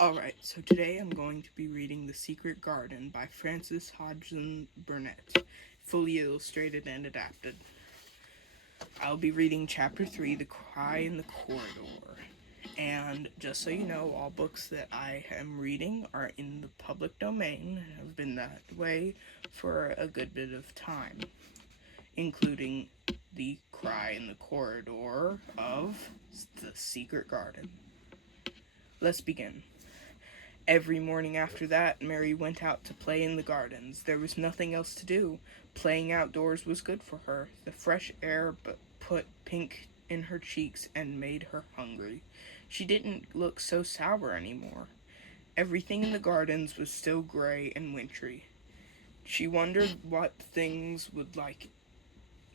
Alright, so today I'm going to be reading The Secret Garden by Frances Hodgson Burnett, fully illustrated and adapted. I'll be reading Chapter 3, The Cry in the Corridor. And just so you know, all books that I am reading are in the public domain and have been that way for a good bit of time, including The Cry in the Corridor of The Secret Garden. Let's begin. Every morning after that, Mary went out to play in the gardens. There was nothing else to do. Playing outdoors was good for her. The fresh air put pink in her cheeks and made her hungry. She didn't look so sour anymore. Everything in the gardens was still gray and wintry. She wondered what things would look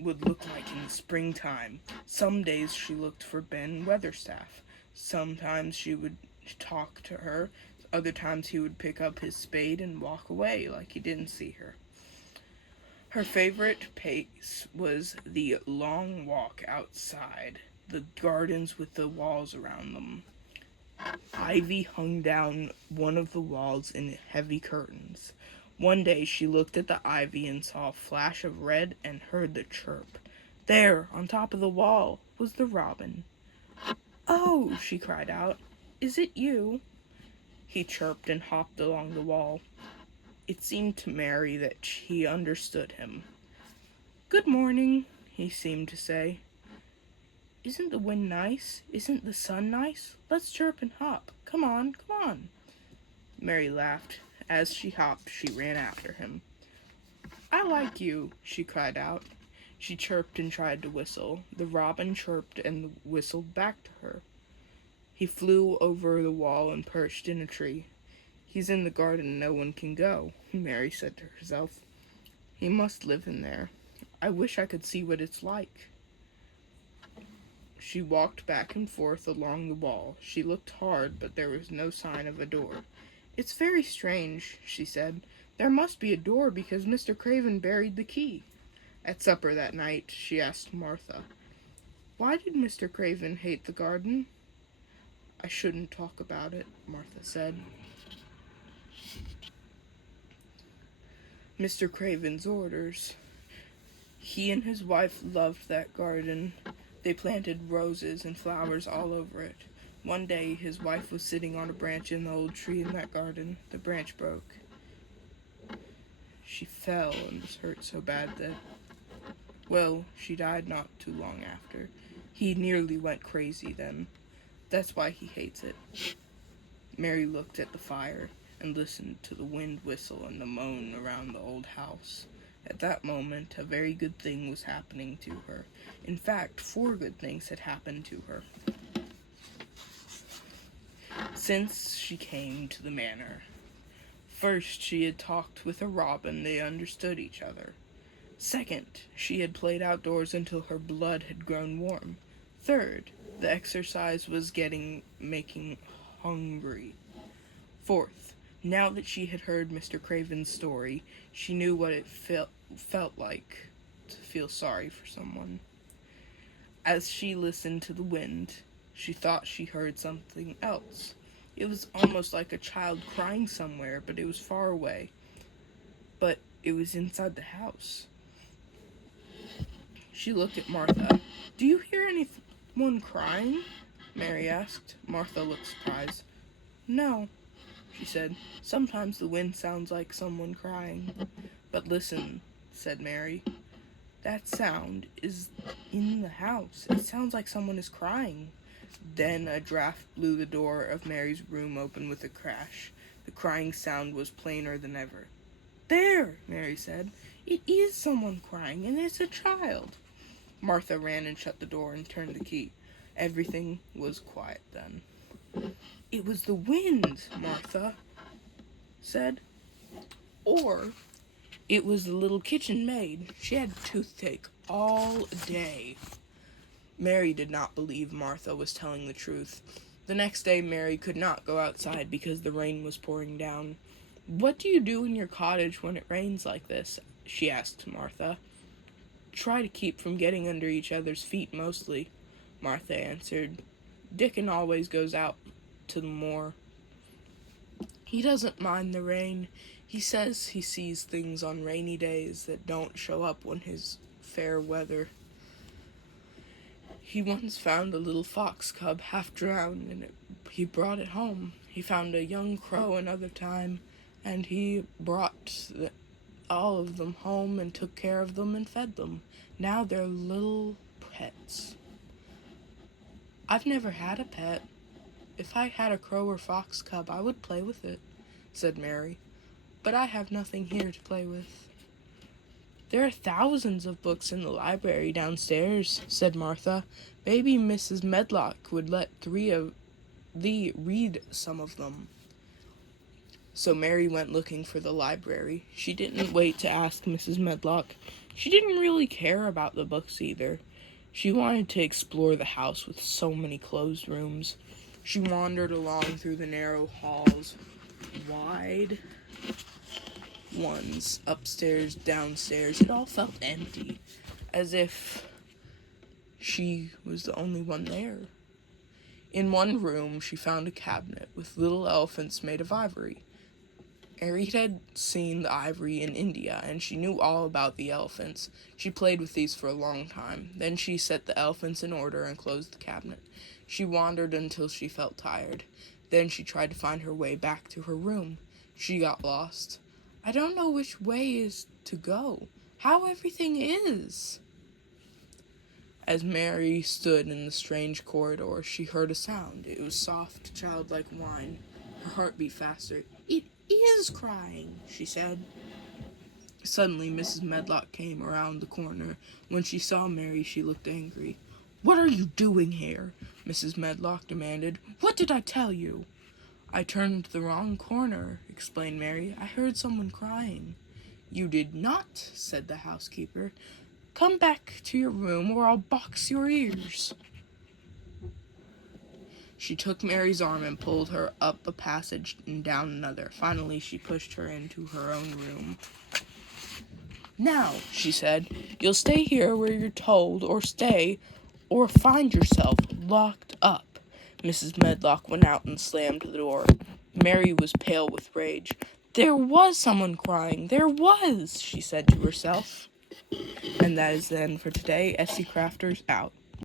like in the springtime. Some days she looked for Ben Weatherstaff. Sometimes she would talk to her. Other times he would pick up his spade and walk away like he didn't see her. Her favorite pace was the long walk outside, the gardens with the walls around them. Ivy hung down one of the walls in heavy curtains. One day she looked at the ivy and saw a flash of red and heard the chirp. There, on top of the wall, was the robin. "Oh," she cried out, "is it you?" He chirped and hopped along the wall. It seemed to Mary that he understood him. "Good morning," he seemed to say. "Isn't the wind nice? Isn't the sun nice? Let's chirp and hop. Come on, come on." Mary laughed. As she hopped, she ran after him. "I like you," she cried out. She chirped and tried to whistle. The robin chirped and whistled back to her. He flew over the wall and perched in a tree. "He's in the garden no one can go," Mary said to herself. "He must live in there. I wish I could see what it's like." She walked back and forth along the wall. She looked hard, but there was no sign of a door. "It's very strange," she said. "There must be a door because Mr. Craven buried the key." At supper that night, she asked Martha, "Why did Mr. Craven hate the garden?" "I shouldn't talk about it," Martha said. Mr. Craven's orders. He and his wife loved that garden. They planted roses and flowers all over it. One day, his wife was sitting on a branch in the old tree in that garden. The branch broke. She fell and was hurt so bad that, well, she died not too long after. He nearly went crazy then. That's why he hates it. Mary looked at the fire and listened to the wind whistle and the moan around the old house. At that moment, a very good thing was happening to her. In fact, 4 good things had happened to her since she came to the manor. First, she had talked with a robin. They understood each other. Second, she had played outdoors until her blood had grown warm. Third, the exercise was making hungry. Fourth, now that she had heard Mr. Craven's story, she knew what it felt like to feel sorry for someone. As she listened to the wind, she thought she heard something else. It was almost like a child crying somewhere, but it was far away. But it was inside the house. She looked at Martha. "Do you hear anyone crying?" Mary asked. Martha looked surprised. "No," she said. "Sometimes the wind sounds like someone crying." "But listen," said Mary. "That sound is in the house. It sounds like someone is crying." Then a draft blew the door of Mary's room open with a crash. The crying sound was plainer than ever. "There," Mary said. "It is someone crying, and it's a child." Martha ran and shut the door and turned the key. Everything was quiet then. "It was the wind," Martha said. "Or it was the little kitchen maid. She had toothache all day." Mary did not believe Martha was telling the truth. The next day Mary could not go outside because the rain was pouring down. "What do you do in your cottage when it rains like this?" she asked Martha. "Try to keep from getting under each other's feet mostly," Martha answered. "Dickon always goes out to the moor." He doesn't mind the rain. He says he sees things on rainy days that don't show up when his fair weather. He once found a little fox cub half drowned, and he brought it home. He found a young crow another time, and he brought all of them home and took care of them and fed them. Now they're little pets. I've never had a pet. If I had a crow or fox cub, I would play with it, said Mary. But I have nothing here to play with. There are thousands of books in the library downstairs, said Martha. Maybe Mrs. Medlock would let 3 of thee read some of them. So Mary went looking for the library. She didn't wait to ask Mrs. Medlock. She didn't really care about the books either. She wanted to explore the house with so many closed rooms. She wandered along through the narrow halls, wide ones, upstairs, downstairs. It all felt empty, as if she was the only one there. In one room, she found a cabinet with little elephants made of ivory. Mary had seen the ivory in India, and she knew all about the elephants. She played with these for a long time. Then she set the elephants in order and closed the cabinet. She wandered until she felt tired. Then she tried to find her way back to her room. She got lost. I don't know which way is to go. How everything is. As Mary stood in the strange corridor, she heard a sound. It was soft, childlike whine. Her heart beat faster. It is crying, she said. Suddenly, Mrs. Medlock came around the corner. When she saw Mary, she looked angry. What are you doing here? Mrs. Medlock demanded. What did I tell you? I turned the wrong corner, explained Mary. I heard someone crying. You did not, said the housekeeper. Come back to your room or I'll box your ears. She took Mary's arm and pulled her up a passage and down another. Finally, she pushed her into her own room. Now, she said, you'll stay here where you're told, or find yourself locked up. Mrs. Medlock went out and slammed the door. Mary was pale with rage. There was someone crying. There was, she said to herself. And that is the end for today. Essie Crafters out.